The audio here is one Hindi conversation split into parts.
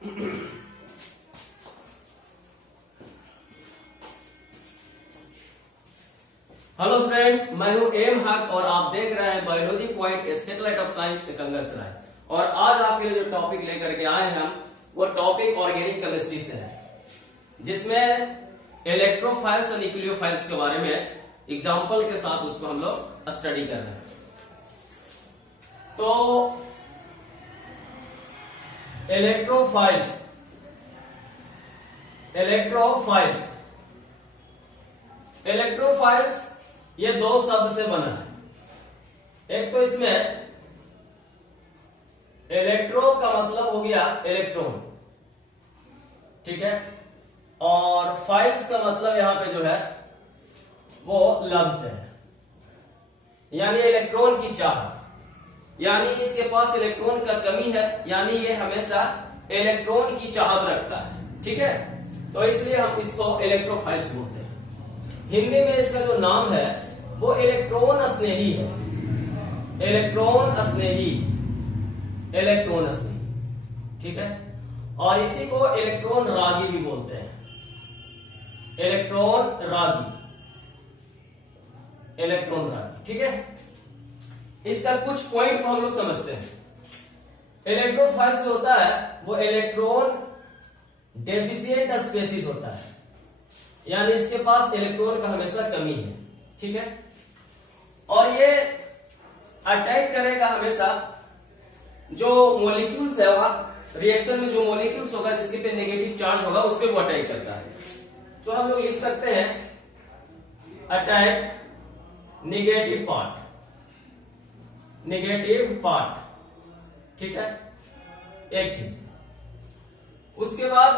हेलो स्टूडेंट, मैं हूं एम हक और आप देख रहे हैं biology point a satellite of science कंगरसराय। और आज आपके लिए जो टॉपिक लेकर के आए हैं हम, वो टॉपिक ऑर्गेनिक केमिस्ट्री से है, जिसमें इलेक्ट्रोफाइल्स और न्यूक्लियोफाइल्स के बारे में एग्जाम्पल के साथ उसको हम लोग स्टडी कर रहे हैं। तो इलेक्ट्रोफाइल्स ये दो शब्द से बना है। एक तो इसमें इलेक्ट्रो का मतलब हो गया इलेक्ट्रॉन, ठीक है, और फाइल्स का मतलब यहां पे जो है वो लफ्ज है, यानी इलेक्ट्रॉन की चाहत, यानी इसके पास इलेक्ट्रॉन का कमी है, यानी ये हमेशा इलेक्ट्रॉन की चाहत रखता है, ठीक है। तो इसलिए हम इसको इलेक्ट्रोफाइल्स बोलते हैं। हिंदी में इसका जो नाम है वो इलेक्ट्रॉन स्नेही है, इलेक्ट्रॉन स्नेही, ठीक है। और इसी को इलेक्ट्रॉन रागी भी बोलते हैं, इलेक्ट्रॉन रागी, ठीक है। इसका कुछ पॉइंट को हम लोग समझते हैं। इलेक्ट्रोफाइल जो होता है वो इलेक्ट्रॉन डेफिशिएंट स्पेसीज होता है, यानी इसके पास इलेक्ट्रॉन का हमेशा कमी है, ठीक है। और ये अटैक करेगा हमेशा जो मॉलिक्यूल्स है, वहां रिएक्शन में जो मॉलिक्यूल्स होगा जिसके पे नेगेटिव चार्ज होगा उस पर वो अटैक करता है। तो हम लोग लिख सकते हैं अटैक नेगेटिव पार्ट, ठीक है, एक चीज। उसके बाद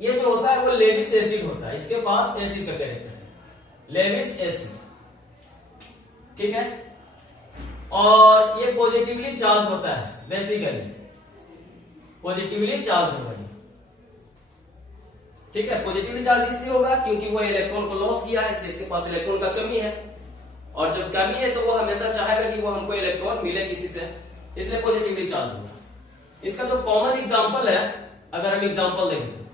ये जो होता है वो लेविस एसिड होता है, इसके पास एसिड का कैरेक्टर है, लेविस एसिड, ठीक है। और ये पॉजिटिवली चार्ज होता है, बेसिकली पॉजिटिवली चार्ज होगा ये, ठीक है। पॉजिटिवली चार्ज इसलिए होगा क्योंकि वो इलेक्ट्रॉन को लॉस किया है, इसलिए इसके पास इलेक्ट्रॉन का कमी है, और जब कमी है तो वो हमेशा चाहेगा कि वो हमको इलेक्ट्रॉन मिले किसी से, इसलिए पॉजिटिवली चार्ज होगा। इसका जो कॉमन एग्जांपल है, अगर हम एग्जांपल देखें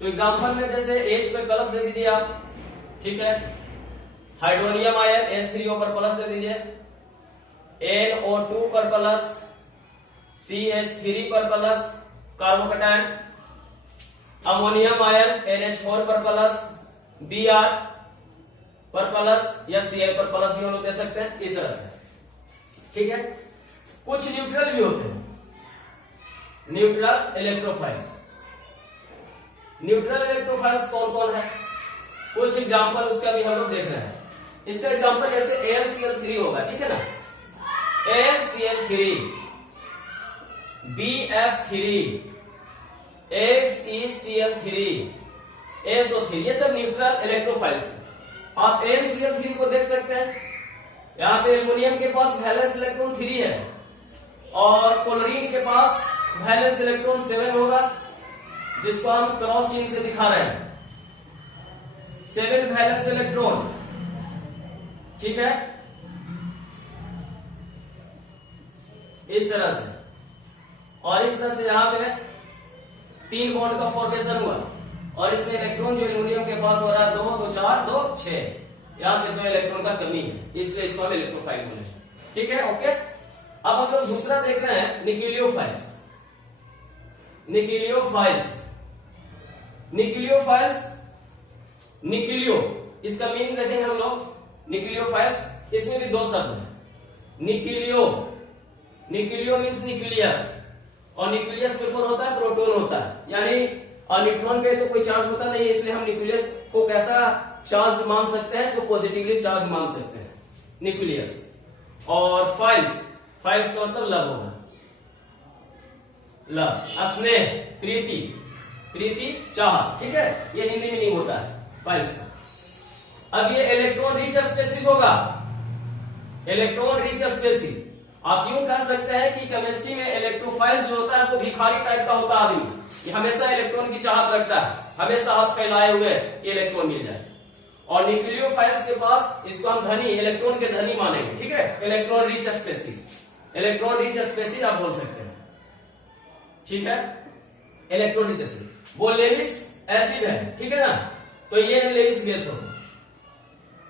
तो एग्जांपल में जैसे H पे प्लस दे दीजिए आप, ठीक है। हाइड्रोनियम आयन H3O पर प्लस दे दीजिए, NO2 पर प्लस, CH3 पर plus carbocation, ammonium ion NH4 पर प्लस, Br पर प्लस या Cl पर प्लस भी हम लोग दे सकते हैं, इस तरह से, ठीक है। कुछ न्यूट्रल भी होते हैं, न्यूट्रल इलेक्ट्रोफाइल्स। न्यूट्रल इलेक्ट्रोफाइल्स कौन कौन है, कुछ एग्जांपल उसका भी हम लोग देख रहे हैं। इसका एग्जांपल जैसे AlCl3 होगा, ठीक है ना, AlCl3, BF3, FeCl3, SO3, ये सब न्यूट्रल इलेक्ट्रोफाइल्स हैं। आप AlCl3 को देख सकते हैं, यहां पे एल्युमिनियम के पास वैलेंस इलेक्ट्रॉन 3 है और क्लोरीन के पास वैलेंस इलेक्ट्रॉन 7 होगा, जिसको हम क्रॉस चिन्ह से दिखा रहे हैं, 7 वैलेंस इलेक्ट्रॉन, ठीक है, इस तरह से। और इस तरह से यहां पे 3 बॉन्ड का फॉर्मेशन हुआ, और इसमें इलेक्ट्रॉन जो एल्युमिनियम के पास हो रहा है 2, 2, 4, 2, 6, यहां पे 2 इलेक्ट्रॉन का कमी है, इसलिए इसको हम इलेक्ट्रोफाइल बोले, ठीक है, ओके। अब हम लोग दूसरा देख रहे हैं न्यूक्लियोफाइल्स। न्यूक्लियो, इसका मीनिंग देखेंगे हम लोग। न्यूक्लियोफाइल्स, इसमें भी 2 शब्द हैं। न्यूक्लियो मीन्स न्यूक्लियस, और न्यूक्लियस के ऊपर होता है प्रोटॉन होता है, यानी न्यूट्रॉन पे तो कोई चार्ज होता नहीं है, इसलिए हम न्यूक्लियस को कैसा चार्ज मान सकते हैं, तो पॉजिटिवली चार्ज मान सकते हैं, न्यूक्लियस। और फाइल्स का मतलब लव होगा, लव, स्नेह, प्रीति, चाह, ठीक है, ये हिंदी में नहीं होता है फाइल्स का। अब ये इलेक्ट्रॉन रिच स्पेसीज होगा, इलेक्ट्रॉन रिच स्पेसीज। आप यूं कह सकते हैं कि केमिस्ट्री में इलेक्ट्रोफाइल जो होता है वो भिखारी टाइप का होता है आदमी, ये हमेशा इलेक्ट्रॉन की चाहत रखता है, हमेशा हाथ फैलाए हुए इलेक्ट्रॉन मिल जाए। और न्यूक्लियोफाइल्स के पास इसको हम धनी, इलेक्ट्रॉन के धनी मानेंगे, ठीक है, इलेक्ट्रॉन रिच स्पेसीज आप बोल सकते हैं, ठीक है। इलेक्ट्रॉन रिच एसिड, वो लेविस एसिड है, ठीक है ना। तो ये लेविस बेस होगा,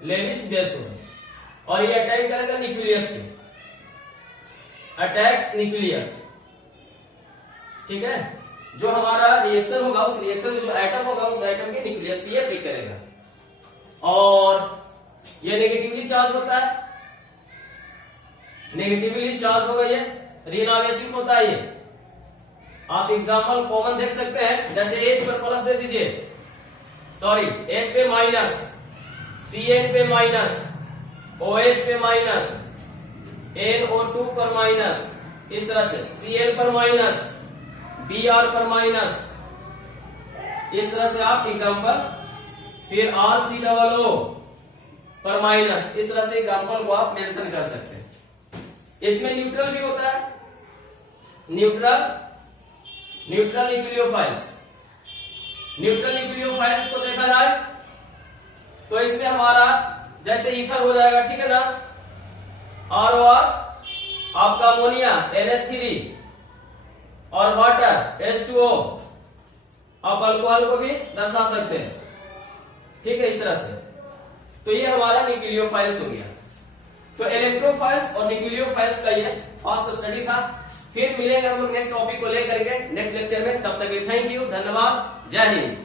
लेविस बेस होगा और ये अटैक करेगा न्यूक्लियस पे, अटैक्स न्यूक्लियस, ठीक है। जो हमारा रिएक्शन होगा उस रिएक्शन में जो एटम होगा उस एटम के न्यूक्लियस पे ये अटैक करेगा और ये नेगेटिवली चार्ज होता है, नेगेटिवली चार्ज होगा, ये ऋणावेशित होता है। ये आप एग्जाम्पल कॉमन देख सकते हैं, जैसे H पर प्लस दे दीजिए, सॉरी H पे माइनस, Cn पे माइनस, OH पे माइनस, NO2 पर माइनस, इस तरह से Cl पर माइनस, Br पर माइनस, इस तरह से आप एग्जाम्पल, फिर RCOO पर माइनस, इस तरह से एग्जाम्पल को आप मेंशन कर सकते हैं। इसमें न्यूट्रल भी होता है, न्यूट्रल न्यूक्लियोफाइल्स, न्यूट्रल न्यूक्लियोफाइल्स को देखा जाए तो इसमें हमारा जैसे ईथर हो जाएगा, ठीक है ना, ROR, आपका अमोनिया NH3 और वाटर H2O, आप अल्कोहल को भी दर्शा सकते हैं, ठीक है, इस तरह से। तो ये हमारा न्यूक्लियोफाइल्स हो गया। तो इलेक्ट्रोफाइल्स और न्यूक्लियोफाइल्स का ये फास्ट स्टडी था। फिर मिलेंगे हम लोग नेक्स्ट टॉपिक को लेकर के नेक्स्ट लेक्चर में, तब तक के लिए थैंक यू, धन्यवाद, जय हिंद।